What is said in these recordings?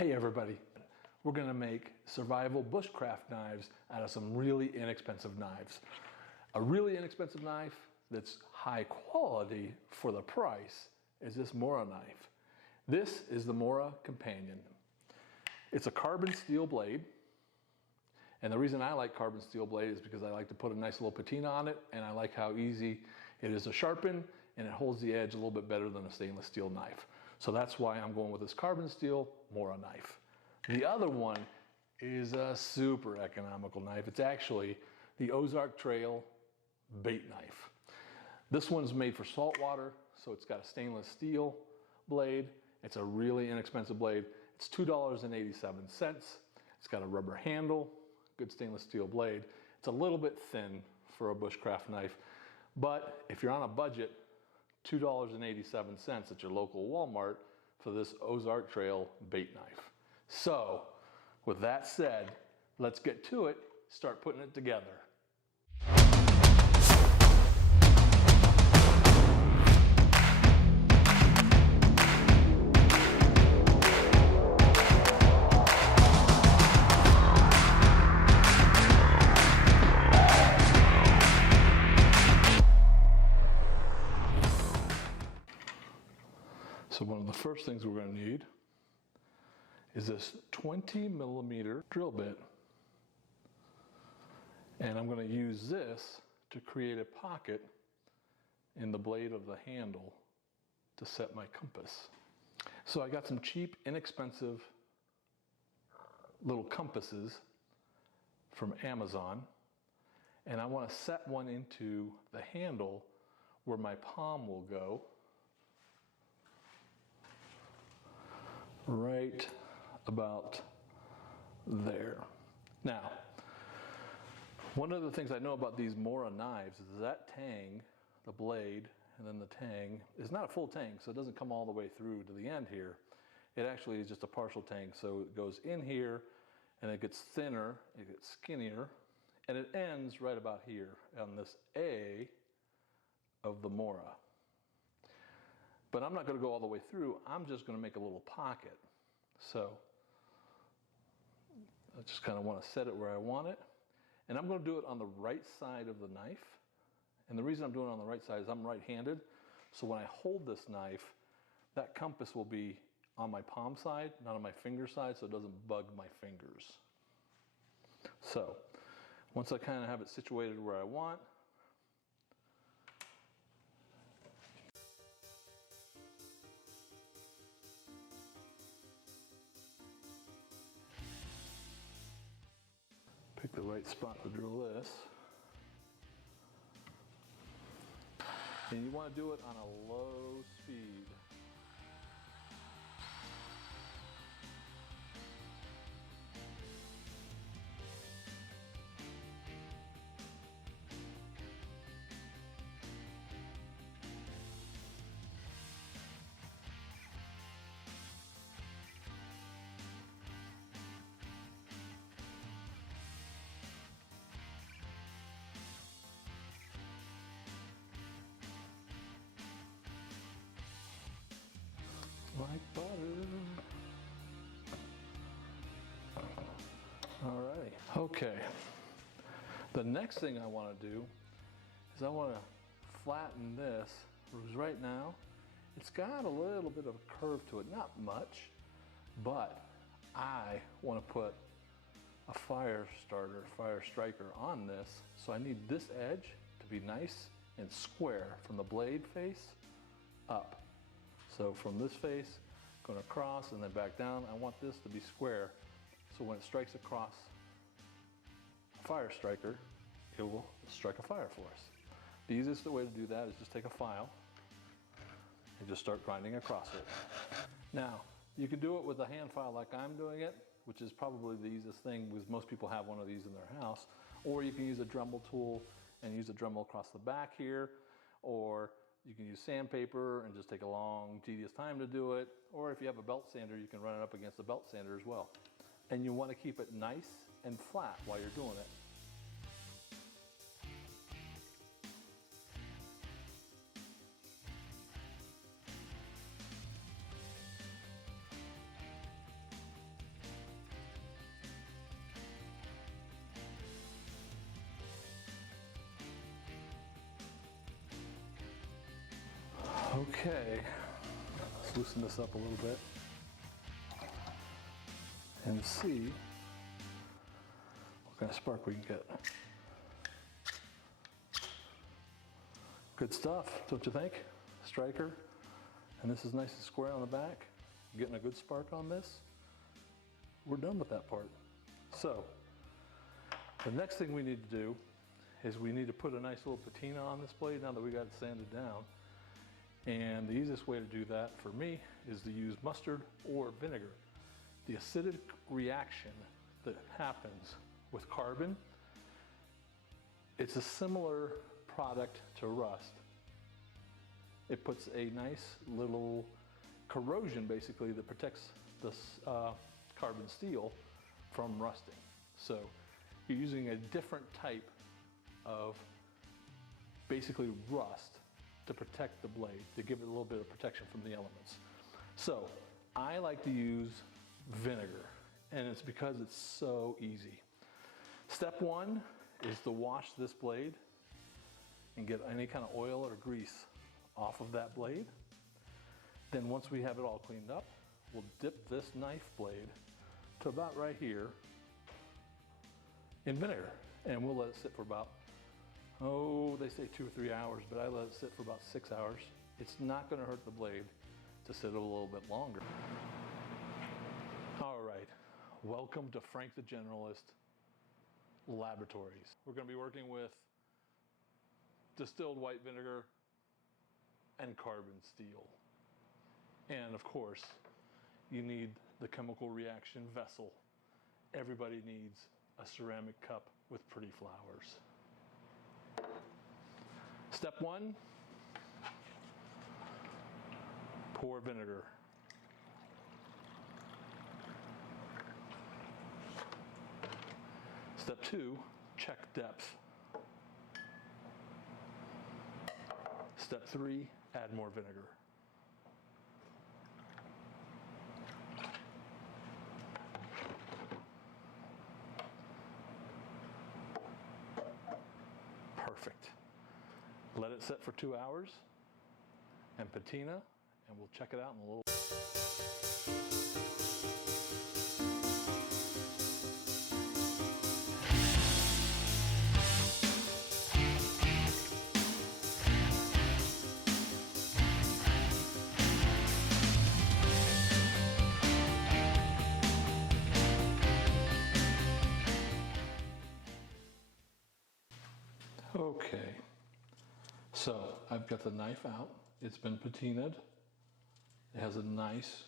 Hey everybody, we're going to make survival bushcraft knives out of some really inexpensive knives. A really inexpensive knife that's high quality for the price is this Mora knife. This is the Mora Companion. It's a carbon steel blade, and the reason I like carbon steel blade is because I like to put a nice little patina on it, and I like how easy it is to sharpen, and it holds the edge a little bit better than a stainless steel knife. So that's why I'm going with this carbon steel Mora knife. The other one is a super economical knife. It's actually the Ozark Trail bait knife. This one's made for saltwater, so it's got a stainless steel blade. It's a really inexpensive blade. It's $2.87. It's got a rubber handle, good stainless steel blade. It's a little bit thin for a bushcraft knife, but if you're on a budget, $2.87 at your local Walmart for this Ozark Trail bait knife. So, with that said, let's get to it, start putting it together. So one of the first things we're going to need is this 20mm drill bit. And I'm going to use this to create a pocket in the blade of the handle to set my compass. So I got some cheap, inexpensive little compasses from Amazon, and I want to set one into the handle where my palm will go, right about there. Now, one of the things I know about these Mora knives is that tang, the blade, and then the tang is not a full tang, so it doesn't come all the way through to the end here. It actually is just a partial tang, so it goes in here, and it gets thinner, it gets skinnier, and it ends right about here on this A of the Mora. But I'm not going to go all the way through, I'm just going to make a little pocket. So I just kind of want to set it where I want it. And I'm going to do it on the right side of the knife. And the reason I'm doing it on the right side is I'm right-handed. So when I hold this knife, that compass will be on my palm side, not on my finger side, so it doesn't bug my fingers. So once I kind of have it situated where I want, pick the right spot to drill this. And you want to do it on a low speed. Like butter. Alrighty. Okay. The next thing I want to do is I want to flatten this, because right now it's got a little bit of a curve to it, not much, but I want to put a fire starter, fire striker on this, so I need this edge to be nice and square from the blade face up. So from this face, going across and then back down, I want this to be square. So when it strikes across a fire striker, it will strike a fire for us. The easiest way to do that is just take a file and just start grinding across it. Now, you can do it with a hand file like I'm doing it, which is probably the easiest thing because most people have one of these in their house, or you can use a Dremel tool and use a Dremel across the back here, or you can use sandpaper and just take a long, tedious time to do it. Or if you have a belt sander, you can run it up against the belt sander as well. And you want to keep it nice and flat while you're doing it. Okay, let's loosen this up a little bit and see what kind of spark we can get. Good stuff, don't you think? Striker, and this is nice and square on the back. Getting a good spark on this. We're done with that part. So, the next thing we need to do is we need to put a nice little patina on this blade now that we got it sanded down. And the easiest way to do that for me is to use mustard or vinegar. The acidic reaction that happens with carbon, it's a similar product to rust. It puts a nice little corrosion basically that protects this carbon steel from rusting. So you're using a different type of basically rust to protect the blade, to give it a little bit of protection from the elements. So I like to use vinegar, and it's because it's so easy. Step one is to wash this blade and get any kind of oil or grease off of that blade. Then once we have it all cleaned up, we'll dip this knife blade to about right here in vinegar, and we'll let it sit for about, oh, they say 2 or 3 hours, but I let it sit for about 6 hours. It's not going to hurt the blade to sit a little bit longer. All right, welcome to Frank the Generalist Laboratories. We're going to be working with distilled white vinegar and carbon steel. And of course, you need the chemical reaction vessel. Everybody needs a ceramic cup with pretty flowers. Step one, pour vinegar. Step two, check depth. Step three, add more vinegar. Perfect. Let it set for 2 hours and patina, and we'll check it out in a little. Okay, so I've got the knife out. It's been patinaed. It has a nice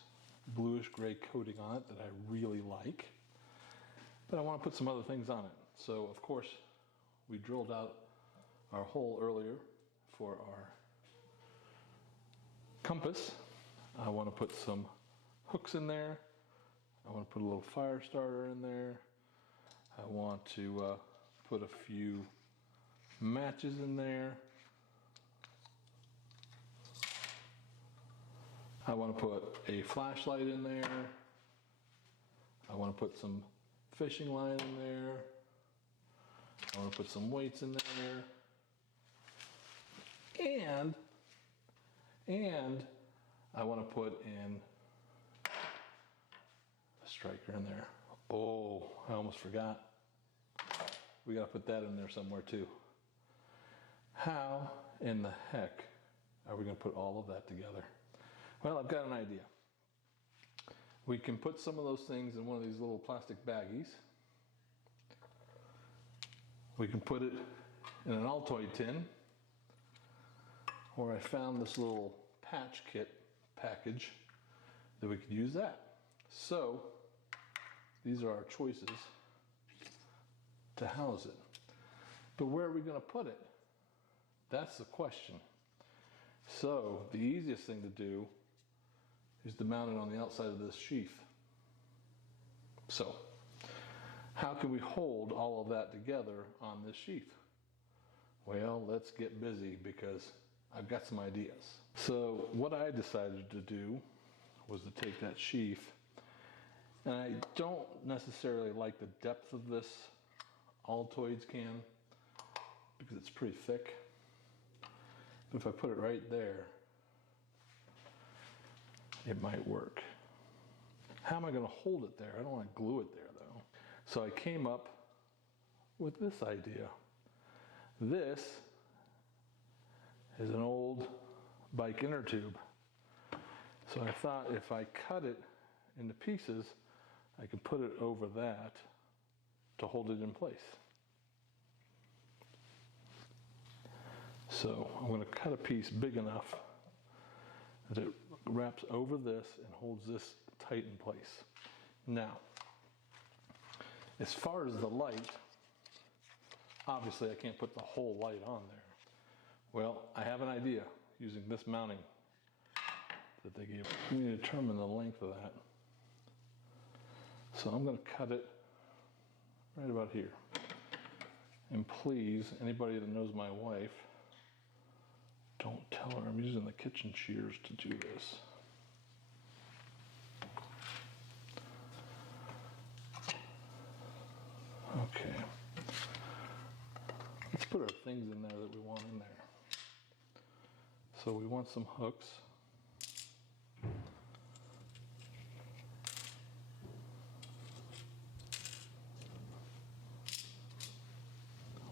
bluish gray coating on it that I really like. But I want to put some other things on it. So of course, we drilled out our hole earlier for our compass. I want to put some hooks in there. I want to put a little fire starter in there. I want to put a few matches in there. I want to put a flashlight in there. I want to put some fishing line in there. I want to put some weights in there. And I want to put in a striker in there. Oh, I almost forgot. We got to put that in there somewhere too. How in the heck are we going to put all of that together? Well, I've got an idea. We can put some of those things in one of these little plastic baggies. We can put it in an Altoid tin, or I found this little patch kit package that we could use that. So these are our choices to house it. But where are we going to put it? That's the question. So the easiest thing to do is to mount it on the outside of this sheath. So how can we hold all of that together on this sheath? Well, let's get busy because I've got some ideas. So what I decided to do was to take that sheath, and I don't necessarily like the depth of this Altoids can because it's pretty thick. But if I put it right there, it might work. How am I going to hold it there? I don't want to glue it there though. So I came up with this idea. This is an old bike inner tube. So I thought if I cut it into pieces, I could put it over that to hold it in place. So I'm going to cut a piece big enough that it wraps over this and holds this tight in place. Now, as far as the light, obviously I can't put the whole light on there. Well, I have an idea using this mounting that they gave. We need to determine the length of that. So I'm going to cut it right about here. And please, anybody that knows my wife, don't tell her I'm using the kitchen shears to do this. Okay. Let's put our things in there that we want in there. So we want some hooks.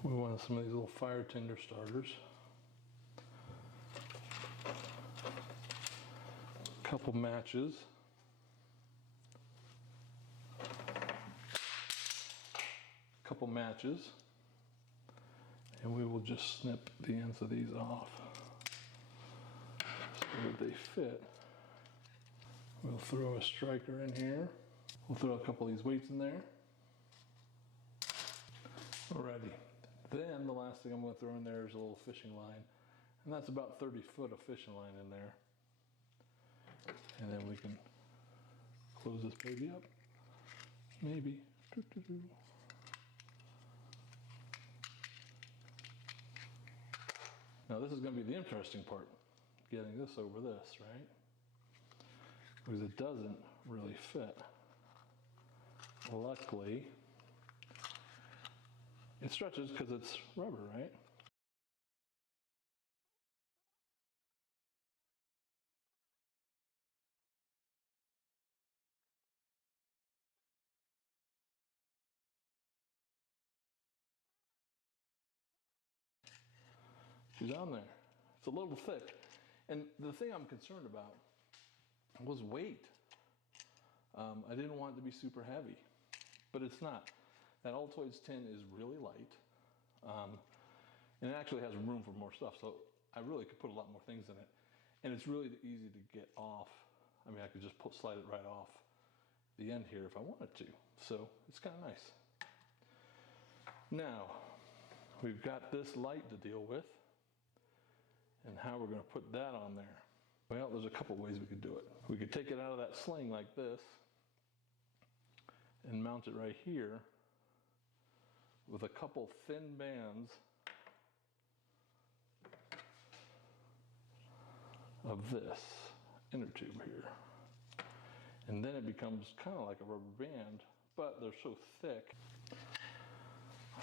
We want some of these little fire tinder starters. A couple matches. Couple matches, and we will just snip the ends of these off so that they fit. We'll throw a striker in here. We'll throw a couple of these weights in there. Alrighty. Then the last thing I'm going to throw in there is a little fishing line, and that's about 30 foot of fishing line in there. And then we can close this baby up. Maybe. Now this is going to be the interesting part, getting this over this, right? Because it doesn't really fit. Luckily, it stretches because it's rubber, right? She's on there. It's a little thick. And the thing I'm concerned about was weight. I didn't want it to be super heavy, but it's not. That Altoids tin is really light, and it actually has room for more stuff, so I really could put a lot more things in it. And it's really easy to get off. I mean, I could just slide it right off the end here if I wanted to, so it's kind of nice. Now, we've got this light to deal with, and how we're going to put that on there. Well, there's a couple ways we could do it. We could take it out of that sling like this and mount it right here with a couple thin bands of this inner tube here. And then it becomes kind of like a rubber band, but they're so thick.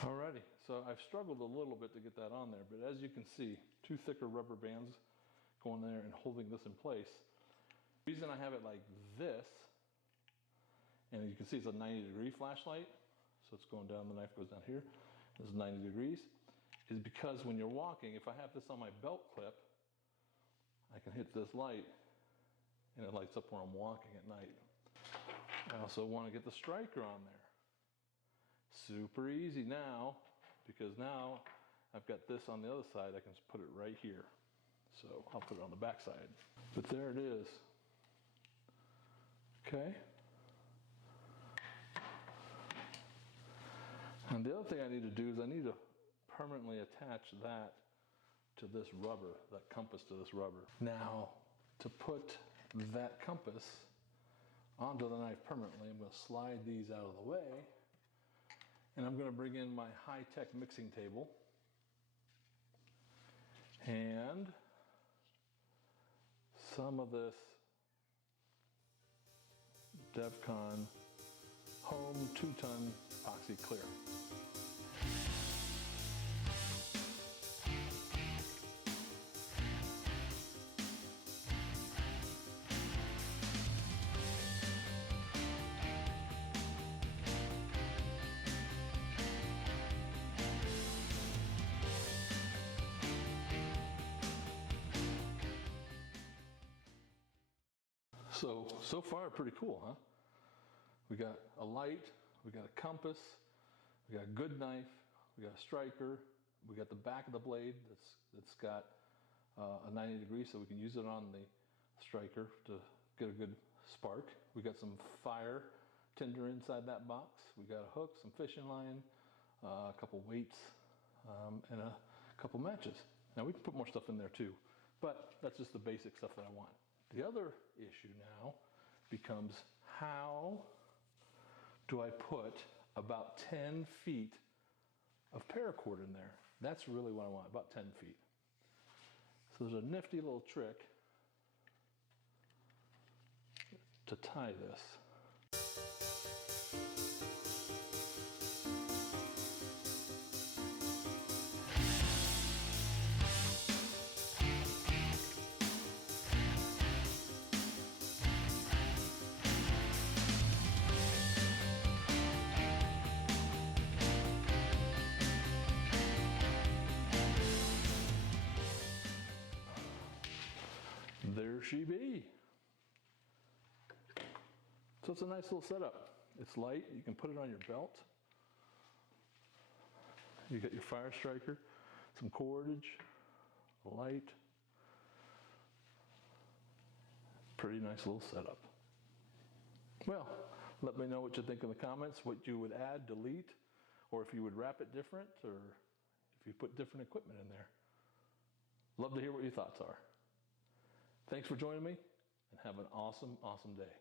Alrighty, so I've struggled a little bit to get that on there, but as you can see, two thicker rubber bands going there and holding this in place. The reason I have it like this, and you can see it's a 90-degree flashlight, so it's going down, the knife goes down here, this is 90 degrees, is because when you're walking, if I have this on my belt clip, I can hit this light and it lights up where I'm walking at night. I also want to get the striker on there. Super easy now, because now I've got this on the other side, I can just put it right here. So I'll put it on the back side. But there it is. Okay. And the other thing I need to do is I need to permanently attach that to this rubber, that compass to this rubber. Now, to put that compass onto the knife permanently, I'm going to slide these out of the way, and I'm going to bring in my high-tech mixing table and some of this DevCon Home 2-ton epoxy clear. So far pretty cool, huh? We got a light, we got a compass, we got a good knife, we got a striker, we got the back of the blade that's got a 90 degrees so we can use it on the striker to get a good spark. We got some fire tinder inside that box. We got a hook, some fishing line, a couple weights, and a couple matches. Now we can put more stuff in there too, but that's just the basic stuff that I want. The other issue now becomes, how do I put about 10 feet of paracord in there? That's really what I want, about 10 feet. So there's a nifty little trick to tie this. There she be. So it's a nice little setup. It's light, you can put it on your belt. You got your fire striker, some cordage, a light. Pretty nice little setup. Well, let me know what you think in the comments, what you would add, delete, or if you would wrap it different, or if you put different equipment in there. Love to hear what your thoughts are. Thanks for joining me, and have an awesome, awesome day.